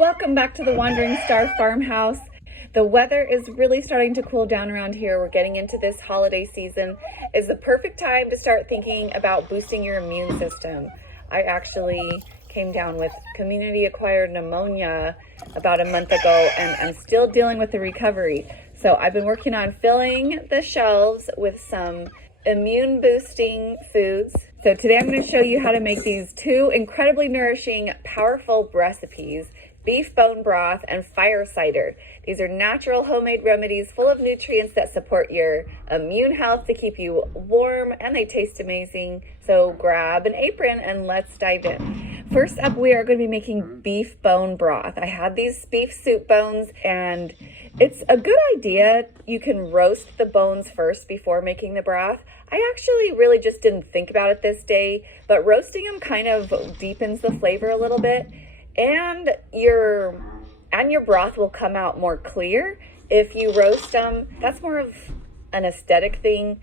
Welcome back to the Wandering Star Farmhouse. The weather is really starting to cool down around here. We're getting into this holiday season. It's the perfect time to start thinking about boosting your immune system. I actually came down with community-acquired pneumonia about a month ago, and I'm still dealing with the recovery. So I've been working on filling the shelves with some immune-boosting foods. So today I'm going to show you how to make these two incredibly nourishing, powerful recipes: beef bone broth and fire cider. These are natural homemade remedies full of nutrients that support your immune health to keep you warm, and they taste amazing. So grab an apron and let's dive in. First up, we are going to be making beef bone broth. I had these beef soup bones, and it's a good idea. You can roast the bones first before making the broth. I actually really just didn't think about it this day, but roasting them kind of deepens the flavor a little bit. And your broth will come out more clear if you roast them. That's more of an aesthetic thing,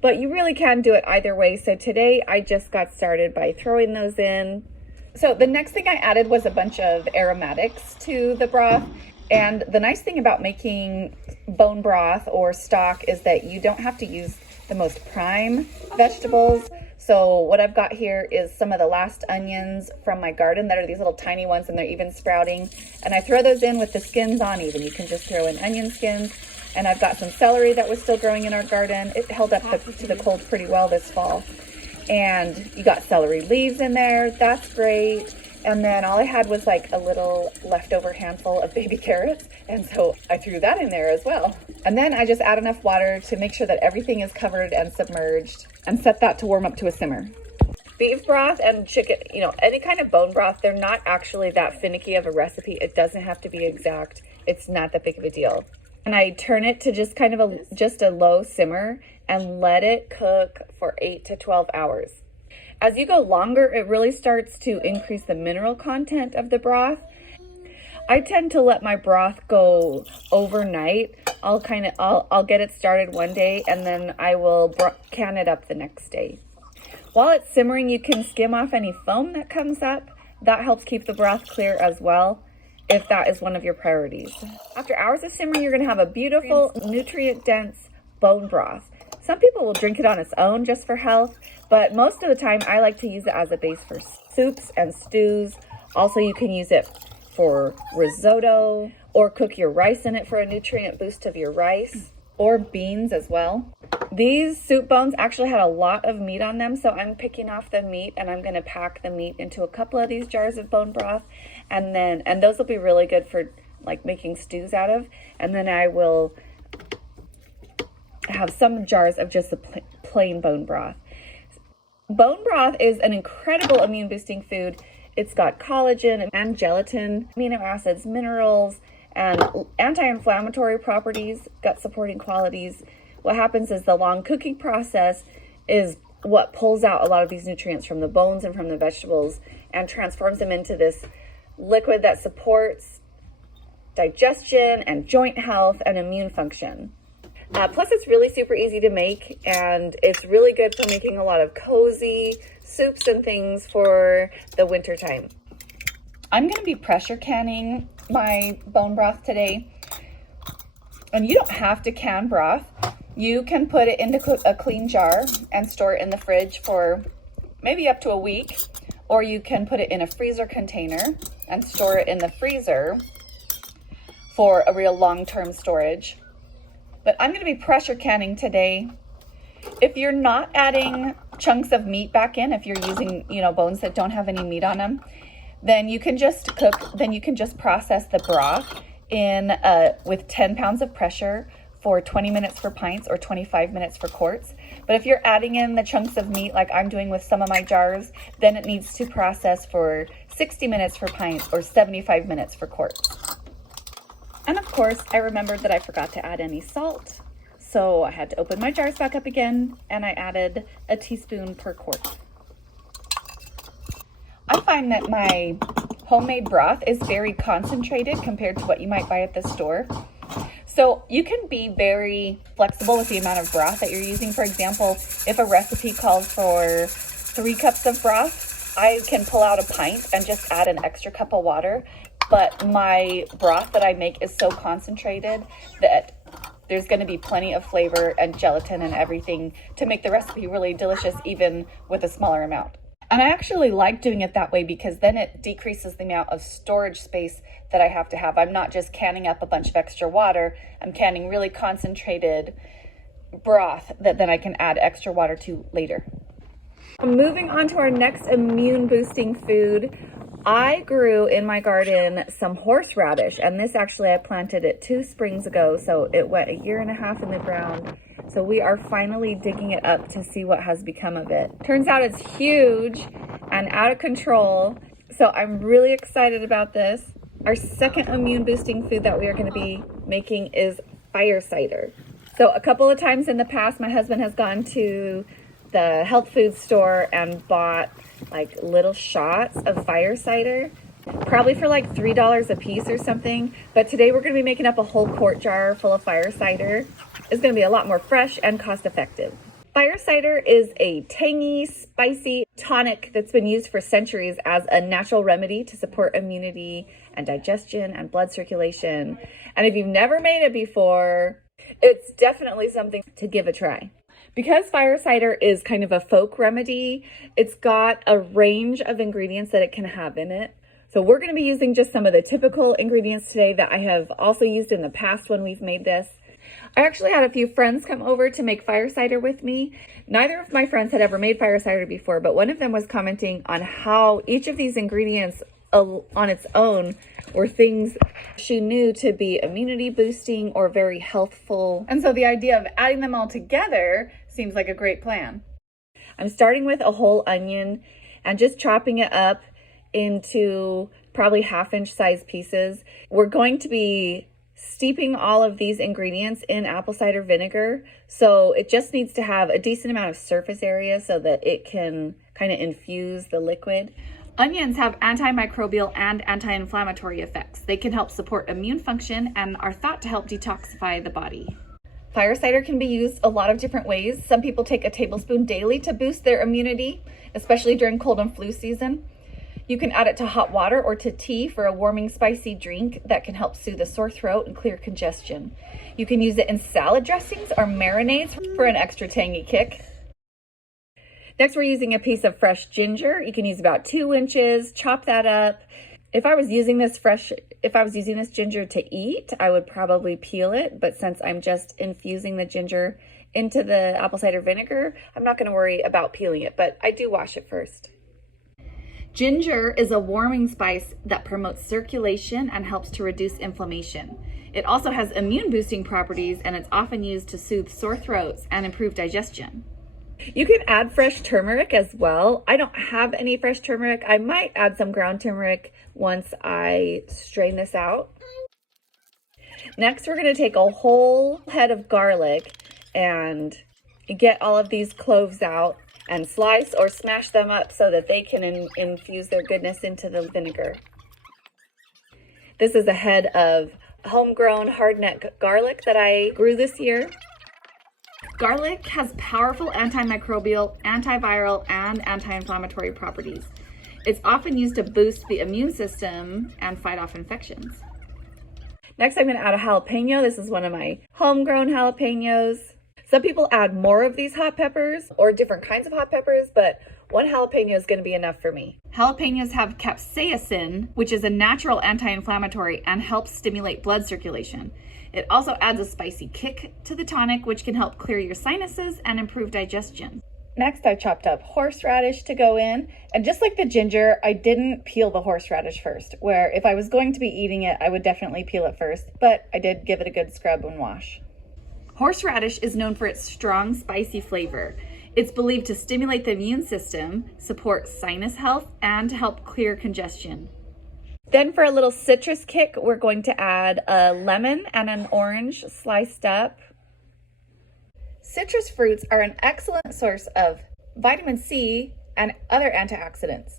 but you really can do it either way. So today I just got started by throwing those in. So the next thing I added was a bunch of aromatics to the broth. And the nice thing about making bone broth or stock is that you don't have to use the most prime vegetables. So what I've got here is some of the last onions from my garden that are these little tiny ones, and they're even sprouting. And I throw those in with the skins on even. You can just throw in onion skins. And I've got some celery that was still growing in our garden. It held up to the cold pretty well this fall. And you got celery leaves in there. That's great. And then all I had was like a little leftover handful of baby carrots. And so I threw that in there as well. And then I just add enough water to make sure that everything is covered and submerged, and set that to warm up to a simmer. Beef broth and chicken, any kind of bone broth, they're not actually that finicky of a recipe. It doesn't have to be exact. It's not that big of a deal. And I turn it to just kind of a low simmer and let it cook for 8 to 12 hours. As you go longer, it really starts to increase the mineral content of the broth. I tend to let my broth go overnight. I'll get it started one day, and then I will can it up the next day. While it's simmering, you can skim off any foam that comes up. That helps keep the broth clear as well, if that is one of your priorities. After hours of simmering, you're going to have a beautiful, nutrient-dense bone broth. Some people will drink it on its own just for health, but most of the time I like to use it as a base for soups and stews. Also, you can use it for risotto, or cook your rice in it for a nutrient boost of your rice, or beans as well. These soup bones actually had a lot of meat on them, so I'm picking off the meat, and I'm going to pack the meat into a couple of these jars of bone broth, and those will be really good for like making stews out of. And then I will have some jars of just the plain bone broth. Bone broth is an incredible immune boosting food. It's got collagen and gelatin, amino acids, minerals, and anti-inflammatory properties, gut supporting qualities. What happens is the long cooking process is what pulls out a lot of these nutrients from the bones and from the vegetables and transforms them into this liquid that supports digestion and joint health and immune function. Plus, it's really super easy to make, and it's really good for making a lot of cozy soups and things for the winter time. I'm going to be pressure canning my bone broth today. And you don't have to can broth. You can put it into a clean jar and store it in the fridge for maybe up to a week. Or you can put it in a freezer container and store it in the freezer for a real long-term storage. But I'm going to be pressure canning today. If you're not adding chunks of meat back in, if you're using, bones that don't have any meat on them, then you can just process the broth in with 10 pounds of pressure for 20 minutes for pints or 25 minutes for quarts. But if you're adding in the chunks of meat like I'm doing with some of my jars, then it needs to process for 60 minutes for pints or 75 minutes for quarts. And of course, I remembered that I forgot to add any salt. So I had to open my jars back up again, and I added a teaspoon per quart. I find that my homemade broth is very concentrated compared to what you might buy at the store. So you can be very flexible with the amount of broth that you're using. For example, if a recipe calls for 3 cups of broth, I can pull out a pint and just add an extra cup of water but my broth that I make is so concentrated that there's going to be plenty of flavor and gelatin and everything to make the recipe really delicious, even with a smaller amount. And I actually like doing it that way because then it decreases the amount of storage space that I have to have. I'm not just canning up a bunch of extra water. I'm canning really concentrated broth that then I can add extra water to later. Moving on to our next immune boosting food. I grew in my garden some horseradish, and this actually I planted it 2 springs ago, so it went 1.5 years in the ground. So we are finally digging it up to see what has become of it. Turns out it's huge and out of control, so I'm really excited about this. Our second immune boosting food that we are going to be making is fire cider. So a couple of times in the past, my husband has gone to the health food store and bought like little shots of fire cider, probably for like $3 a piece or something. But today we're going to be making up a whole quart jar full of fire cider. It's going to be a lot more fresh and cost effective. Fire cider is a tangy, spicy tonic that's been used for centuries as a natural remedy to support immunity and digestion and blood circulation. And if you've never made it before, it's definitely something to give a try. Because fire cider is kind of a folk remedy, it's got a range of ingredients that it can have in it. So we're going to be using just some of the typical ingredients today that I have also used in the past when we've made this. I actually had a few friends come over to make fire cider with me. Neither of my friends had ever made fire cider before, but one of them was commenting on how each of these ingredients on its own were things she knew to be immunity boosting or very healthful. And so the idea of adding them all together seems like a great plan. I'm starting with a whole onion and just chopping it up into probably 1/2-inch size pieces. We're going to be steeping all of these ingredients in apple cider vinegar, so it just needs to have a decent amount of surface area so that it can kind of infuse the liquid. Onions have antimicrobial and anti-inflammatory effects. They can help support immune function and are thought to help detoxify the body. Fire cider can be used a lot of different ways. Some people take a tablespoon daily to boost their immunity, especially during cold and flu season. You can add it to hot water or to tea for a warming, spicy drink that can help soothe a sore throat and clear congestion. You can use it in salad dressings or marinades for an extra tangy kick. Next, we're using a piece of fresh ginger. You can use about 2 inches, chop that up. If I was using this ginger to eat, I would probably peel it, but since I'm just infusing the ginger into the apple cider vinegar, I'm not going to worry about peeling it, but I do wash it first. Ginger is a warming spice that promotes circulation and helps to reduce inflammation. It also has immune boosting properties, and it's often used to soothe sore throats and improve digestion. You can add fresh turmeric as well. I don't have any fresh turmeric. I might add some ground turmeric once I strain this out. Next, we're going to take a whole head of garlic and get all of these cloves out and slice or smash them up so that they can infuse their goodness into the vinegar. This is a head of homegrown hardneck garlic that I grew this year. Garlic has powerful antimicrobial, antiviral, and anti-inflammatory properties. It's often used to boost the immune system and fight off infections. Next, I'm going to add a jalapeno. This is one of my homegrown jalapenos. Some people add more of these hot peppers or different kinds of hot peppers, but 1 jalapeno is going to be enough for me. Jalapenos have capsaicin, which is a natural anti-inflammatory and helps stimulate blood circulation. It also adds a spicy kick to the tonic, which can help clear your sinuses and improve digestion. Next, I chopped up horseradish to go in. And just like the ginger, I didn't peel the horseradish first, where if I was going to be eating it, I would definitely peel it first, but I did give it a good scrub and wash. Horseradish is known for its strong, spicy flavor. It's believed to stimulate the immune system, support sinus health, and to help clear congestion. Then for a little citrus kick, we're going to add a lemon and an orange sliced up. Citrus fruits are an excellent source of vitamin C and other antioxidants.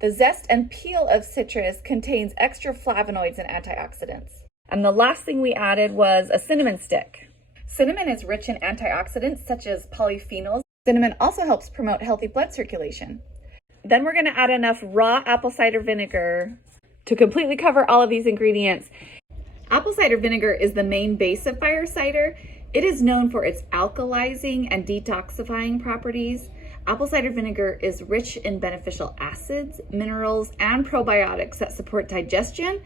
The zest and peel of citrus contains extra flavonoids and antioxidants. And the last thing we added was a cinnamon stick. Cinnamon is rich in antioxidants such as polyphenols. Cinnamon also helps promote healthy blood circulation. Then we're going to add enough raw apple cider vinegar To completely cover all of these ingredients, apple cider vinegar is the main base of fire cider. It is known for its alkalizing and detoxifying properties. Apple cider vinegar is rich in beneficial acids, minerals, and probiotics that support digestion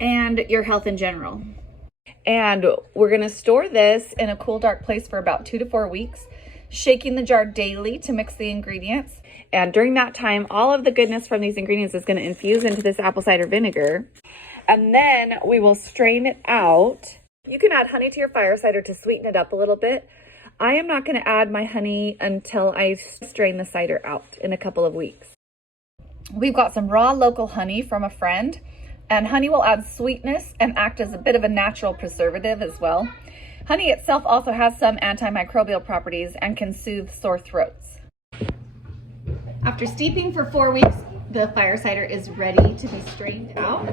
and your health in general. And we're gonna store this in a cool, dark place for about 2 to 4 weeks, shaking the jar daily to mix the ingredients. And during that time, all of the goodness from these ingredients is gonna infuse into this apple cider vinegar. And then we will strain it out. You can add honey to your fire cider to sweeten it up a little bit. I am not gonna add my honey until I strain the cider out in a couple of weeks. We've got some raw local honey from a friend, and honey will add sweetness and act as a bit of a natural preservative as well. Honey itself also has some antimicrobial properties and can soothe sore throats. After steeping for 4 weeks, the fire cider is ready to be strained out.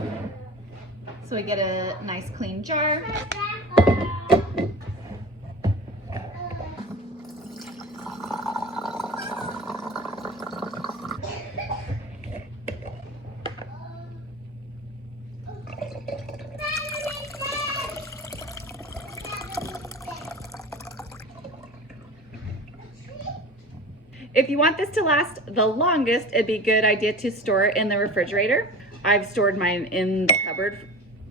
So we get a nice clean jar. If you want this to last the longest, it'd be a good idea to store it in the refrigerator. I've stored mine in the cupboard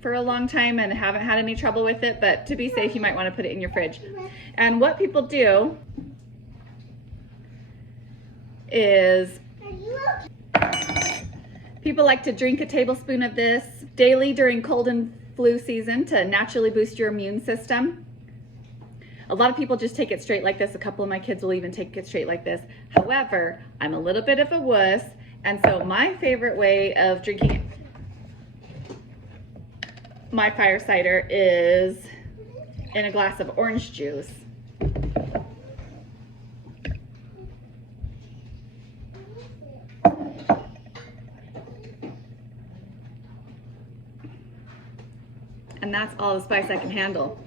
for a long time and haven't had any trouble with it, but to be safe, you might want to put it in your fridge. And what people do is people like to drink a tablespoon of this daily during cold and flu season to naturally boost your immune system. A lot of people just take it straight like this. A couple of my kids will even take it straight like this. However, I'm a little bit of a wuss, and so my favorite way of drinking my fire cider is in a glass of orange juice. And that's all the spice I can handle.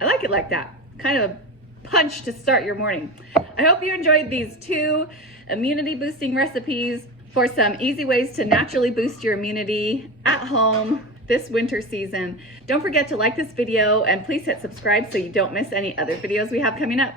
I like it like that. Kind of a punch to start your morning. I hope you enjoyed these 2 immunity boosting recipes for some easy ways to naturally boost your immunity at home this winter season. Don't forget to like this video and please hit subscribe so you don't miss any other videos we have coming up.